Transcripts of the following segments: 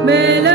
Me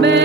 man.